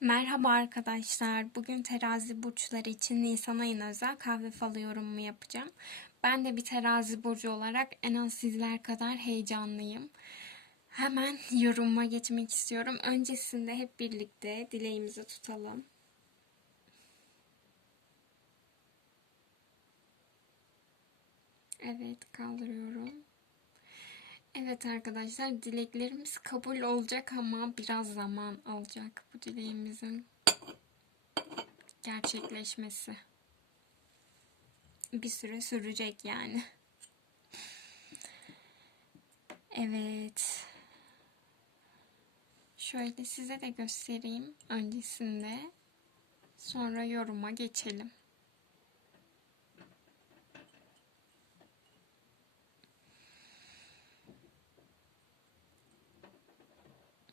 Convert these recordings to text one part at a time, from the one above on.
Merhaba arkadaşlar. Bugün terazi burçları için Nisan ayına özel kahve falı yorumumu yapacağım. Ben de bir terazi burcu olarak en az sizler kadar heyecanlıyım. Hemen yorumuma geçmek istiyorum. Öncesinde hep birlikte dileğimizi tutalım. Evet kaldırıyorum. Evet arkadaşlar dileklerimiz kabul olacak ama biraz zaman alacak bu dileğimizin gerçekleşmesi. Bir süre sürecek yani. Evet. Şöyle size de göstereyim öncesinde. Sonra yoruma geçelim.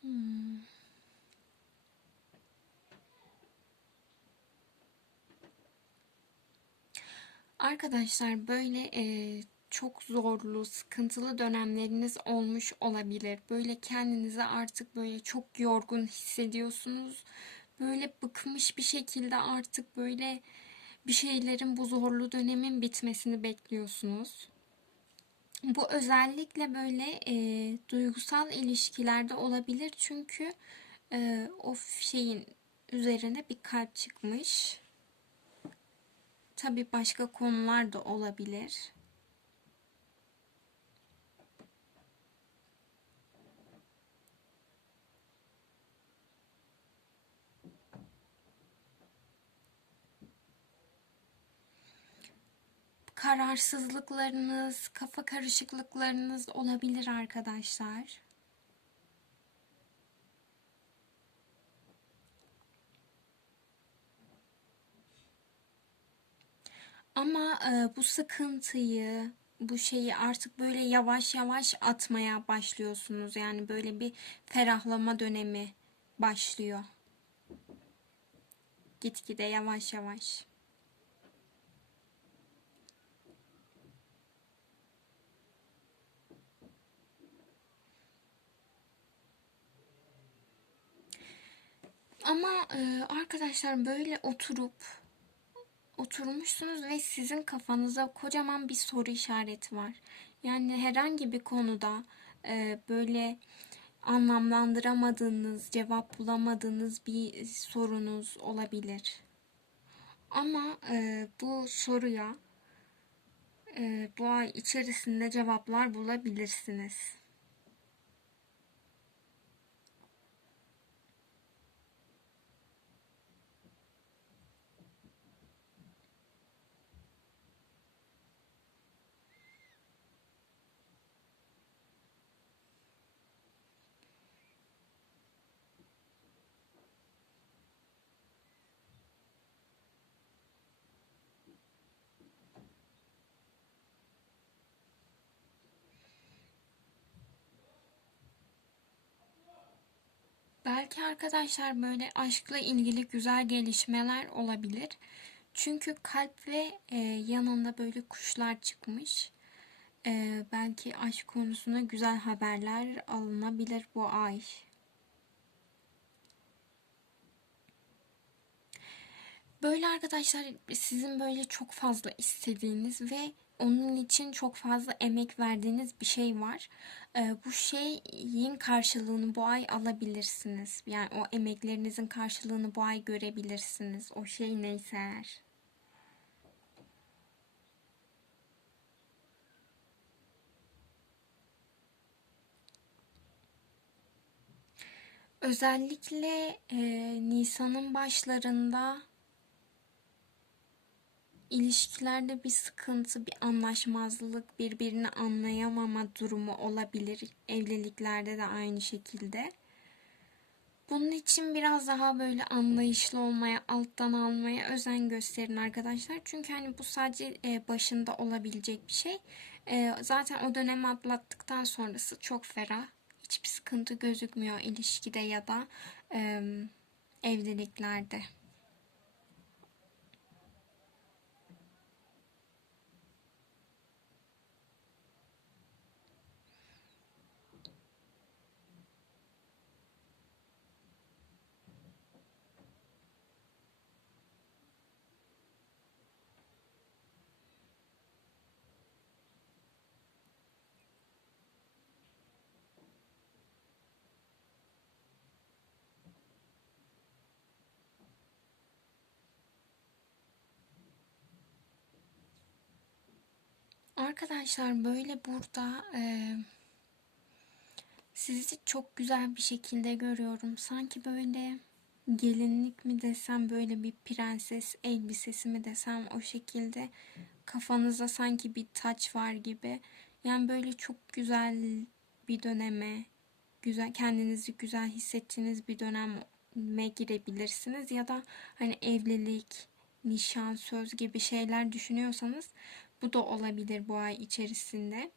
Hmm. Arkadaşlar böyle e, çok zorlu, sıkıntılı dönemleriniz olmuş olabilir. Böyle kendinizi artık böyle çok yorgun hissediyorsunuz. Böyle bıkmış bir şekilde artık böyle bir şeylerin bu zorlu dönemin bitmesini bekliyorsunuz. Bu özellikle böyle e, duygusal ilişkilerde olabilir çünkü e, o şeyin üzerine bir kalp çıkmış. Tabi başka konular da olabilir. Kararsızlıklarınız, kafa karışıklıklarınız olabilir arkadaşlar. Ama e, bu sıkıntıyı, bu şeyi artık böyle yavaş yavaş atmaya başlıyorsunuz. Yani böyle bir ferahlama dönemi başlıyor. Gitgide yavaş yavaş. Ama e, arkadaşlar böyle oturup oturmuşsunuz ve sizin kafanıza kocaman bir soru işareti var. Yani herhangi bir konuda e, böyle anlamlandıramadığınız, cevap bulamadığınız bir sorunuz olabilir. Ama e, bu soruya e, bu ay içerisinde cevaplar bulabilirsiniz. Belki arkadaşlar böyle aşkla ilgili güzel gelişmeler olabilir. Çünkü kalp ve e, yanında böyle kuşlar çıkmış. E, belki aşk konusunda güzel haberler alınabilir bu ay. Böyle arkadaşlar sizin böyle çok fazla istediğiniz ve onun için çok fazla emek verdiğiniz bir şey var. Ee, bu şeyin karşılığını bu ay alabilirsiniz. Yani o emeklerinizin karşılığını bu ay görebilirsiniz. O şey neyse eğer. Özellikle e, Nisan'ın başlarında ilişkilerde bir sıkıntı, bir anlaşmazlık, birbirini anlayamama durumu olabilir. Evliliklerde de aynı şekilde. Bunun için biraz daha böyle anlayışlı olmaya, alttan almaya özen gösterin arkadaşlar. Çünkü hani bu sadece e, başında olabilecek bir şey. E, zaten o dönemi atlattıktan sonrası çok ferah. Hiçbir sıkıntı gözükmüyor ilişkide ya da evliliklerde. Arkadaşlar böyle burada e, sizi çok güzel bir şekilde görüyorum. Sanki böyle gelinlik mi desem böyle bir prenses elbisesi mi desem o şekilde kafanızda sanki bir taç var gibi. Yani böyle çok güzel bir döneme, güzel kendinizi güzel hissettiğiniz bir döneme girebilirsiniz ya da hani evlilik, nişan, söz gibi şeyler düşünüyorsanız bu da olabilir bu ay içerisinde.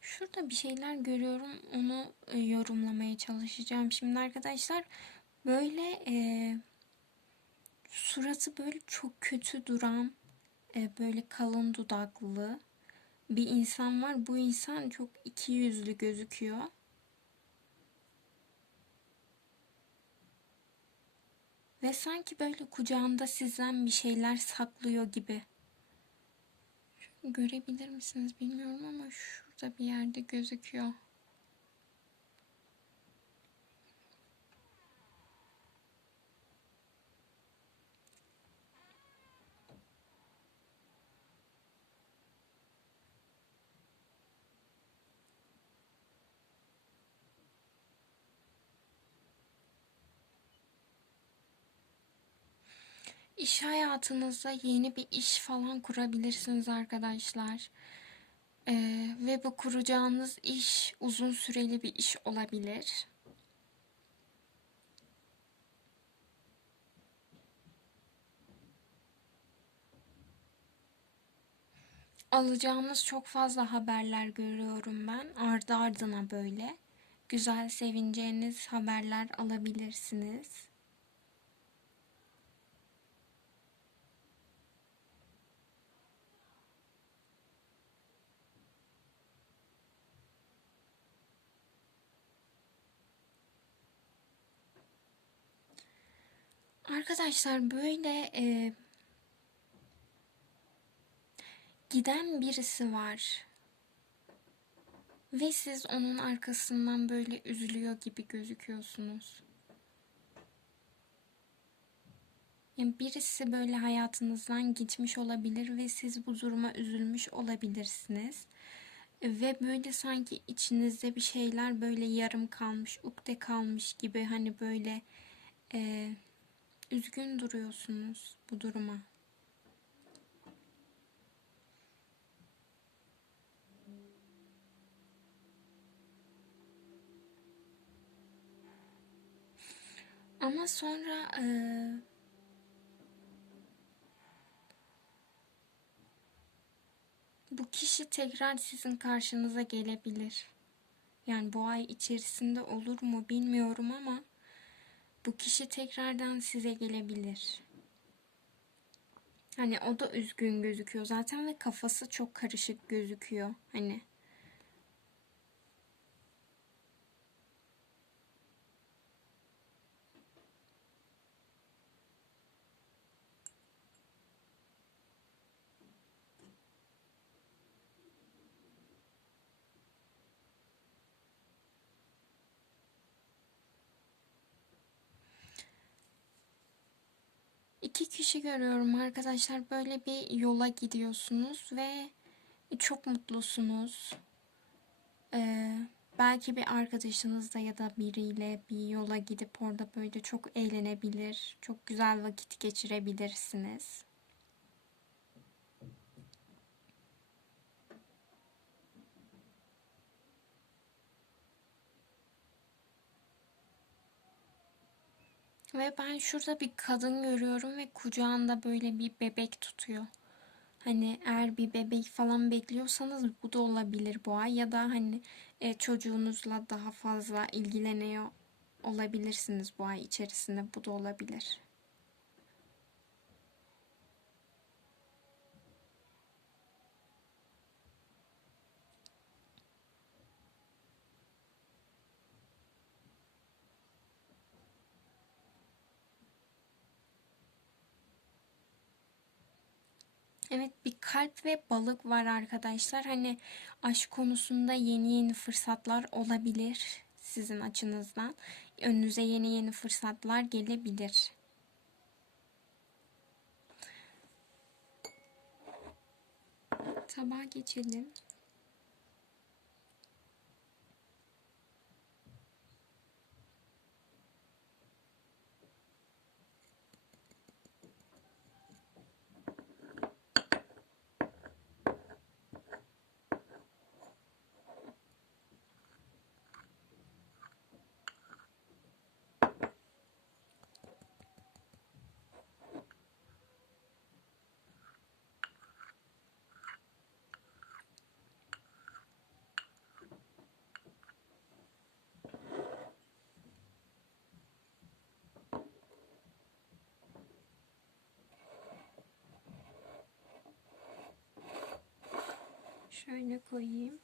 Şurada bir şeyler görüyorum. Onu e, yorumlamaya çalışacağım. Şimdi arkadaşlar böyle e, suratı böyle çok kötü duran e, böyle kalın dudaklı bir insan var. Bu insan çok iki yüzlü gözüküyor. Ve sanki böyle kucağında sizden bir şeyler saklıyor gibi. Görebilir misiniz bilmiyorum ama şurada bir yerde gözüküyor. İş hayatınızda yeni bir iş falan kurabilirsiniz arkadaşlar. Ee, ve bu kuracağınız iş uzun süreli bir iş olabilir. Alacağınız çok fazla haberler görüyorum ben. Ardı ardına böyle. Güzel sevineceğiniz haberler alabilirsiniz. Arkadaşlar böyle e, giden birisi var. Ve siz onun arkasından böyle üzülüyor gibi gözüküyorsunuz. Yani birisi böyle hayatınızdan gitmiş olabilir ve siz bu duruma üzülmüş olabilirsiniz. Ve böyle sanki içinizde bir şeyler böyle yarım kalmış, ukde kalmış gibi hani böyle e, üzgün duruyorsunuz bu duruma. Ama sonra e, bu kişi tekrar sizin karşınıza gelebilir. Yani bu ay içerisinde olur mu bilmiyorum ama bu kişi tekrardan size gelebilir. Hani o da üzgün gözüküyor zaten ve kafası çok karışık gözüküyor. Hani iki kişi görüyorum arkadaşlar. Böyle bir yola gidiyorsunuz ve çok mutlusunuz. Ee, belki bir arkadaşınızla ya da biriyle bir yola gidip orada böyle çok eğlenebilir, çok güzel vakit geçirebilirsiniz. Ve ben şurada bir kadın görüyorum ve kucağında böyle bir bebek tutuyor. Hani eğer bir bebek falan bekliyorsanız bu da olabilir bu ay ya da hani e, çocuğunuzla daha fazla ilgileniyor olabilirsiniz bu ay içerisinde bu da olabilir. Evet bir kalp ve balık var arkadaşlar. Hani aşk konusunda yeni yeni fırsatlar olabilir sizin açınızdan. Önünüze yeni yeni fırsatlar gelebilir. Tabağa geçelim. Şöyle koyayım.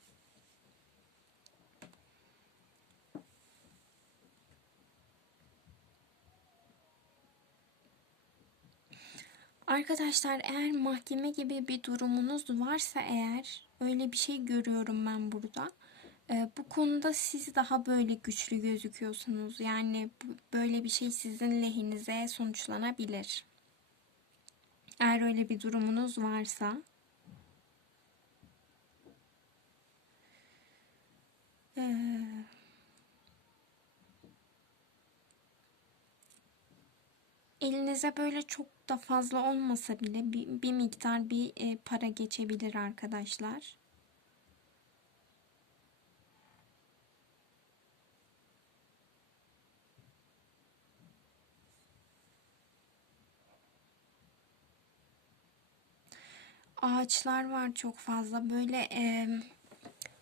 Arkadaşlar eğer mahkeme gibi bir durumunuz varsa eğer öyle bir şey görüyorum ben burada. Ee, bu konuda siz daha böyle güçlü gözüküyorsunuz. Yani böyle bir şey sizin lehinize sonuçlanabilir. Eğer öyle bir durumunuz varsa. Ee, elinize böyle çok da fazla olmasa bile bir, bir miktar bir e, para geçebilir arkadaşlar. Ağaçlar var çok fazla. Böyle e,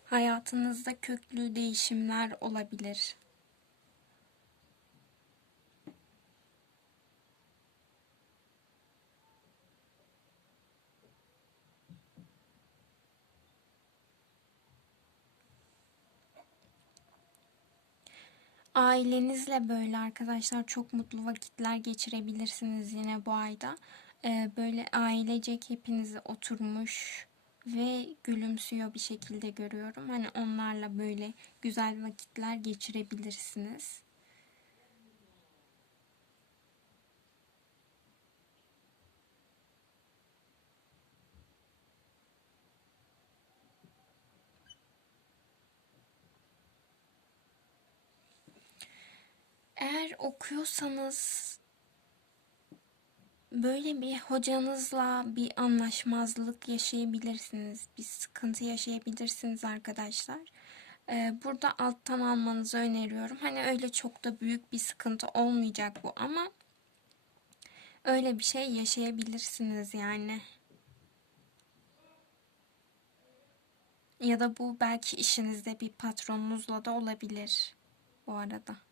hayatınızda köklü değişimler olabilir. Ailenizle böyle arkadaşlar çok mutlu vakitler geçirebilirsiniz yine bu ayda. Ee, böyle ailecek hepinizi oturmuş ve gülümsüyor bir şekilde görüyorum. Hani onlarla böyle güzel vakitler geçirebilirsiniz. Eğer okuyorsanız böyle bir hocanızla bir anlaşmazlık yaşayabilirsiniz. Bir sıkıntı yaşayabilirsiniz arkadaşlar. Ee, burada alttan almanızı öneriyorum. Hani öyle çok da büyük bir sıkıntı olmayacak bu ama öyle bir şey yaşayabilirsiniz yani. Ya da bu belki işinizde bir patronunuzla da olabilir bu arada.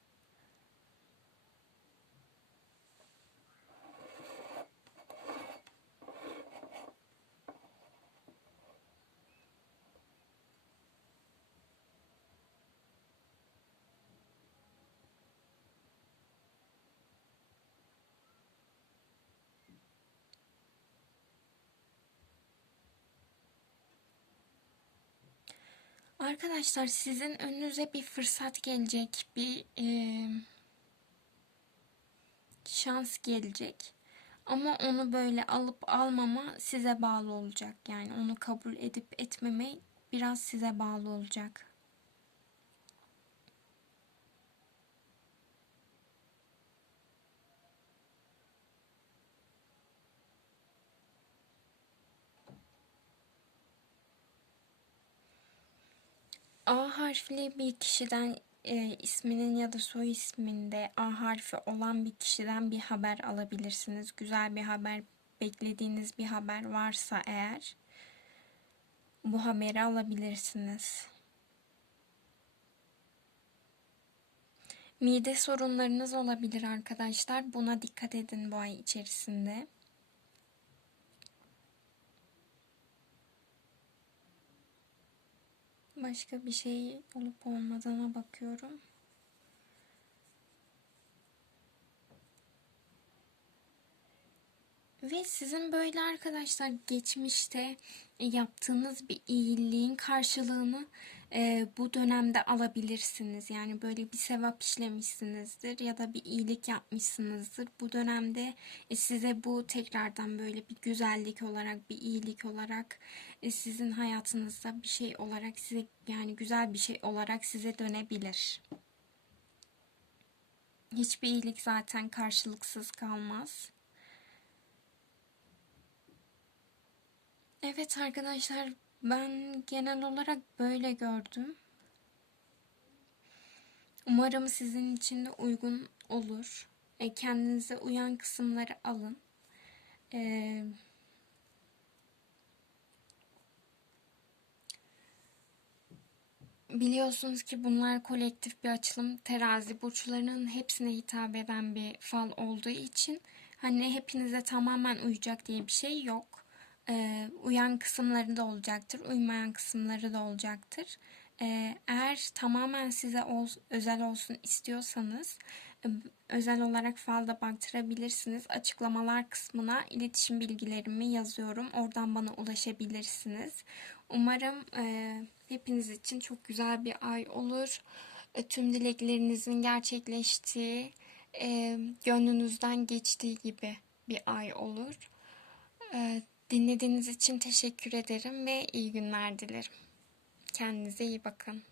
Arkadaşlar sizin önünüze bir fırsat gelecek, bir e, şans gelecek. Ama onu böyle alıp almama size bağlı olacak. Yani onu kabul edip etmeme biraz size bağlı olacak. A harfli bir kişiden e, isminin ya da soy isminde A harfi olan bir kişiden bir haber alabilirsiniz. Güzel bir haber, beklediğiniz bir haber varsa eğer bu haberi alabilirsiniz. Mide sorunlarınız olabilir arkadaşlar. Buna dikkat edin bu ay içerisinde. Başka bir şey olup olmadığına bakıyorum. Ve sizin böyle arkadaşlar geçmişte yaptığınız bir iyiliğin karşılığını e, bu dönemde alabilirsiniz. Yani böyle bir sevap işlemişsinizdir ya da bir iyilik yapmışsınızdır. Bu dönemde e, size bu tekrardan böyle bir güzellik olarak, bir iyilik olarak e, sizin hayatınızda bir şey olarak size yani güzel bir şey olarak size dönebilir. Hiçbir iyilik zaten karşılıksız kalmaz. Evet arkadaşlar ben genel olarak böyle gördüm. Umarım sizin için de uygun olur. E, kendinize uyan kısımları alın. E, biliyorsunuz ki bunlar kolektif bir açılım. Terazi burçlarının hepsine hitap eden bir fal olduğu için hani hepinize tamamen uyacak diye bir şey yok. E, uyan kısımları da olacaktır, uymayan kısımları da olacaktır. E, eğer tamamen size ol, özel olsun istiyorsanız özel olarak falda baktırabilirsiniz. Açıklamalar kısmına iletişim bilgilerimi yazıyorum. Oradan bana ulaşabilirsiniz. Umarım e, hepiniz için çok güzel bir ay olur. E, tüm dileklerinizin gerçekleştiği, e, gönlünüzden geçtiği gibi bir ay olur. E, dinlediğiniz için teşekkür ederim ve iyi günler dilerim. Kendinize iyi bakın.